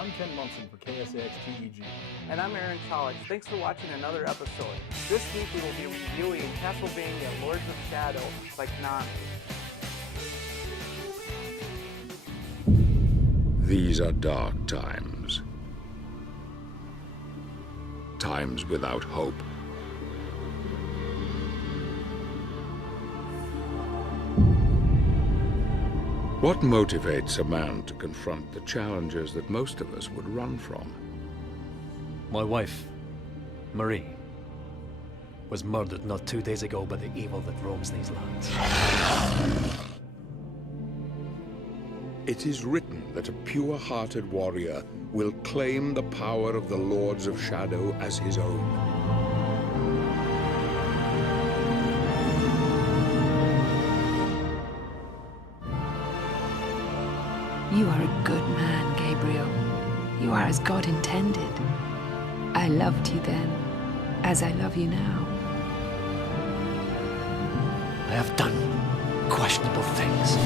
I'm Ken Munson for KSAX TEG. And I'm Aaron Cholich. Thanks for watching another episode. This week we will be reviewing Castlevania Lords of Shadow by Konami. These are dark times. Times without hope. What motivates a man to confront the challenges that most of us would run from? My wife, Marie, was murdered not 2 days ago by the evil that roams these lands. It is written that a pure-hearted warrior will claim the power of the Lords of Shadow as his own. You are a good man, Gabriel. You are as God intended. I loved you then, as I love you now. I have done questionable things.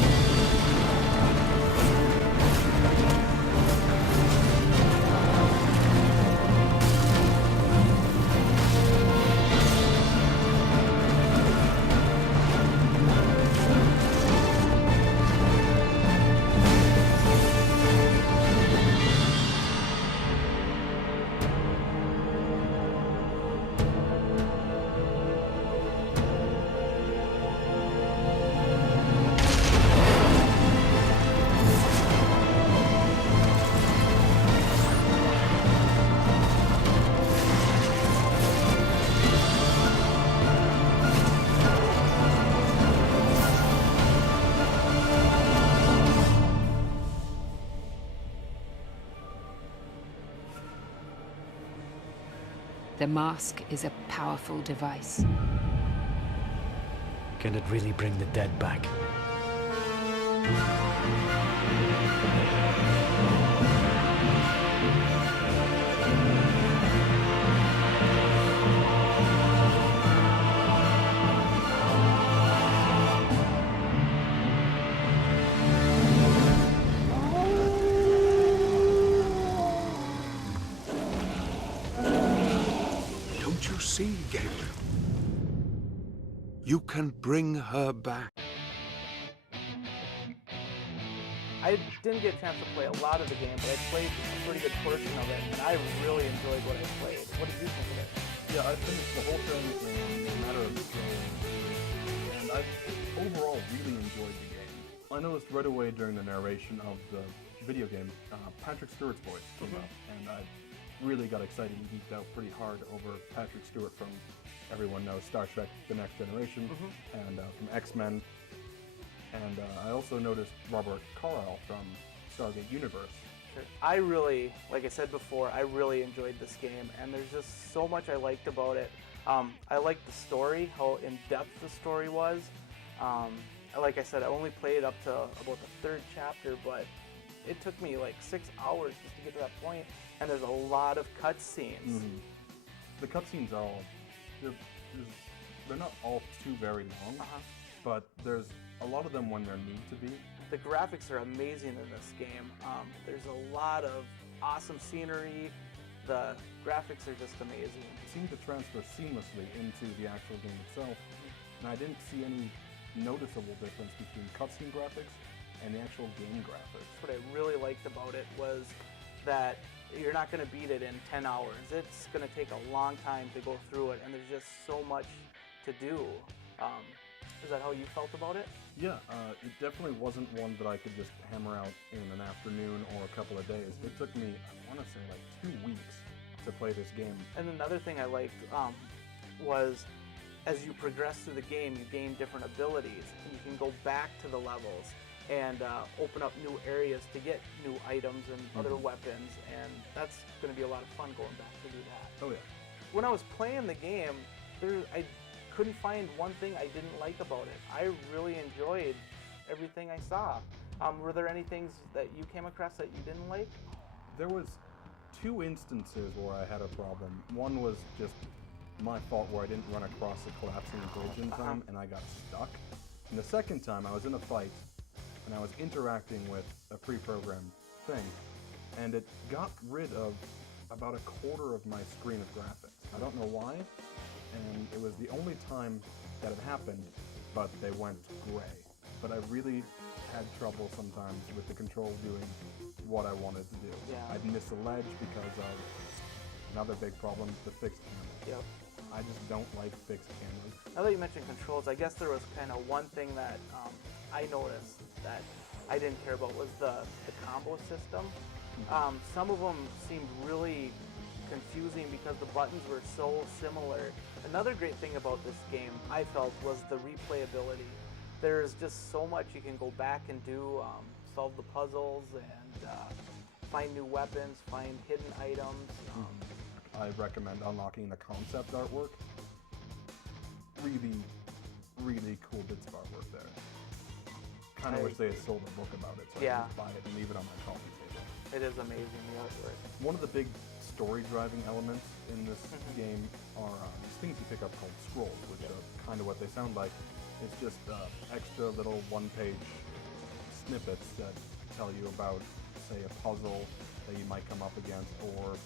The mask is a powerful device. Can it really bring the dead back? Don't you see, Gabriel? You can bring her back. I didn't get a chance to play a lot of the game, but I played a pretty good portion of it, and I really enjoyed what I played. What did you think of it? Yeah, I finished the whole thing in a matter of days, and I overall really enjoyed the game. I noticed right away during the narration of the video game, Patrick Stewart's voice came up, and I really got excited and geeked out pretty hard over Patrick Stewart from, everyone knows, Star Trek The Next Generation, and from X-Men. And I also noticed Robert Carlyle from Stargate Universe. I really, like I said before, I really enjoyed this game, and there's just so much I liked about it. I liked the story, how in-depth the story was. Like I said, I only played up to about the 3rd chapter, but it took me like 6 hours just to get to that point, and there's a lot of cutscenes. The cutscenes are all, they're not all too very long, but there's a lot of them when there need to be. The graphics are amazing in this game. There's a lot of awesome scenery. The graphics are just amazing. It seemed to transfer seamlessly into the actual game itself, and I didn't see any noticeable difference between cutscene graphics and the actual game graphics. What I really liked about it was that you're not going to beat it in 10 hours. It's going to take a long time to go through it, and there's just so much to do. Is that how you felt about it? Yeah, it definitely wasn't one that I could just hammer out in an afternoon or a couple of days. It took me, I want to say, like 2 weeks to play this game. And another thing I liked was as you progress through the game, you gain different abilities, and you can go back to the levels and open up new areas to get new items and other weapons, and that's going to be a lot of fun going back to do that. Oh yeah. When I was playing the game, I couldn't find one thing I didn't like about it. I really enjoyed everything I saw. Were there any things that you came across that you didn't like? There was 2 instances where I had a problem. One was just my fault where I didn't run across the collapsing bridge in time and I got stuck. And the second time I was in a fight and I was interacting with a pre-programmed thing, and it got rid of about a quarter of my screen of graphics. I don't know why, and it was the only time that it happened, but they went gray. But I really had trouble sometimes with the controls doing what I wanted to do. Yeah. I'd miss a ledge because of another big problem, the fixed camera. Yep. I just don't like fixed cameras. Now that you mentioned controls, I guess there was kind of one thing that I noticed that I didn't care about was the combo system. Some of them seemed really confusing because the buttons were so similar. Another great thing about this game, I felt, was the replayability. There's just so much you can go back and do, solve the puzzles and find new weapons, find hidden items. I recommend unlocking the concept artwork. Really, really cool bits of artwork there. Kind of wish they had sold a book about it, so I could just buy it and leave it on my coffee table. It is amazing, the artwork. One of the big story-driving elements in this game are these things you pick up called scrolls, which are kind of what they sound like. It's just extra little one-page snippets that tell you about, say, a puzzle that you might come up against or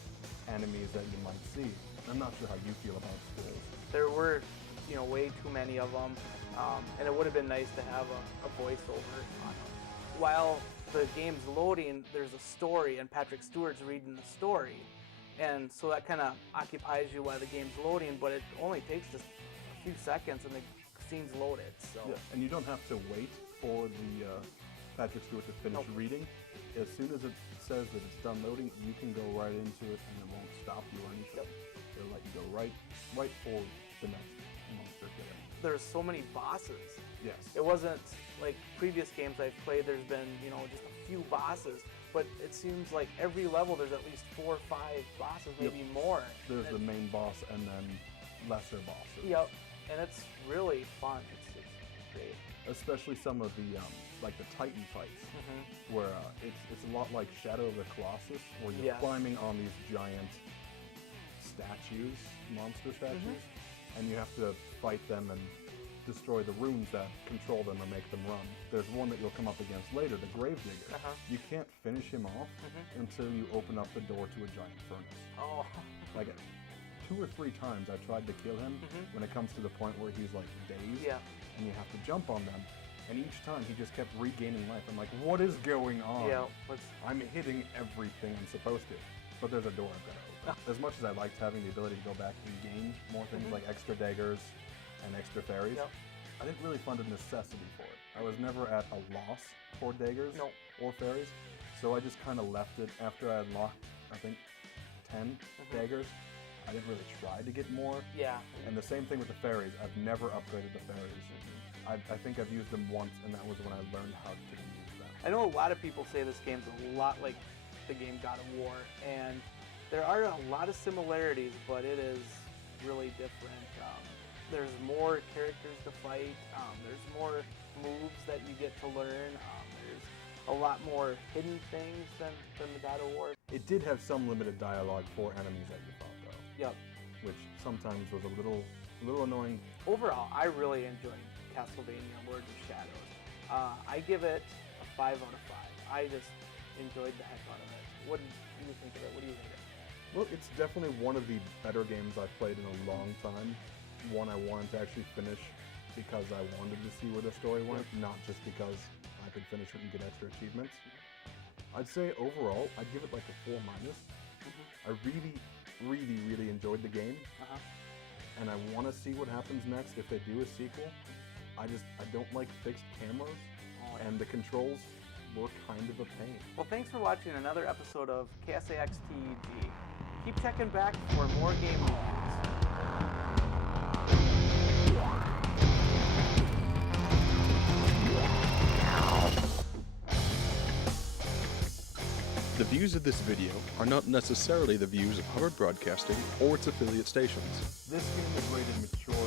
enemies that you might see. I'm not sure how you feel about scrolls. There were, way too many of them, and it would have been nice to have a voiceover on them. While the game's loading, there's a story, and Patrick Stewart's reading the story, and so that kind of occupies you while the game's loading, but it only takes just a few seconds and the scene's loaded. So. Yeah, and you don't have to wait for the Patrick Stewart to finish reading. As soon as it says that it's done loading, you can go right into it and it won't stop you or anything. It'll let you go right for the next monster killer. There's so many bosses. Yes. It wasn't like previous games I've played, there's been, just a few bosses, but it seems like every level there's at least 4 or 5 bosses, maybe more. There's the main boss and then lesser bosses. Yep, and it's really fun. It's great. Especially some of the like the Titan fights, where it's a lot like Shadow of the Colossus, where you're climbing on these giant statues, monster statues, and you have to fight them and destroy the runes that control them or make them run. There's one that you'll come up against later, the Gravedigger. You can't finish him off until you open up the door to a giant furnace. Oh. Like 2 or 3 times I tried to kill him when it comes to the point where he's like dazed and you have to jump on them. And each time he just kept regaining life. I'm like, what is going on? Yeah, I'm hitting everything I'm supposed to. But there's a door I've got to open. As much as I liked having the ability to go back and gain more things like extra daggers and extra fairies, I didn't really find a necessity for it. I was never at a loss for daggers or fairies. So I just kind of left it after I unlocked, I think, 10 daggers. I didn't really try to get more. Yeah. And the same thing with the fairies. I've never upgraded the fairies. I think I've used them once, and that was when I learned how to use them. I know a lot of people say this game's a lot like the game God of War, and there are a lot of similarities, but it is really different. There's more characters to fight. There's more moves that you get to learn. There's a lot more hidden things than the God of War. It did have some limited dialogue for enemies that you fought, though. Yep. Which sometimes was a little annoying. Overall, I really enjoyed Castlevania Lords of Shadows. I give it a 5 out of 5. I just enjoyed the heck out of it. What do you think of it? What do you rate it? Well, it's definitely one of the better games I've played in a long time. One I wanted to actually finish because I wanted to see where the story went, not just because I could finish it and get extra achievements. I'd say overall, I'd give it like a 4-. I really, really, really enjoyed the game, and I want to see what happens next if they do a sequel. I don't like fixed cameras, and the controls were kind of a pain. Well, thanks for watching another episode of KSAX TEG. Keep checking back for more game reviews. The views of this video are not necessarily the views of Hubbard Broadcasting or its affiliate stations. This game is rated mature.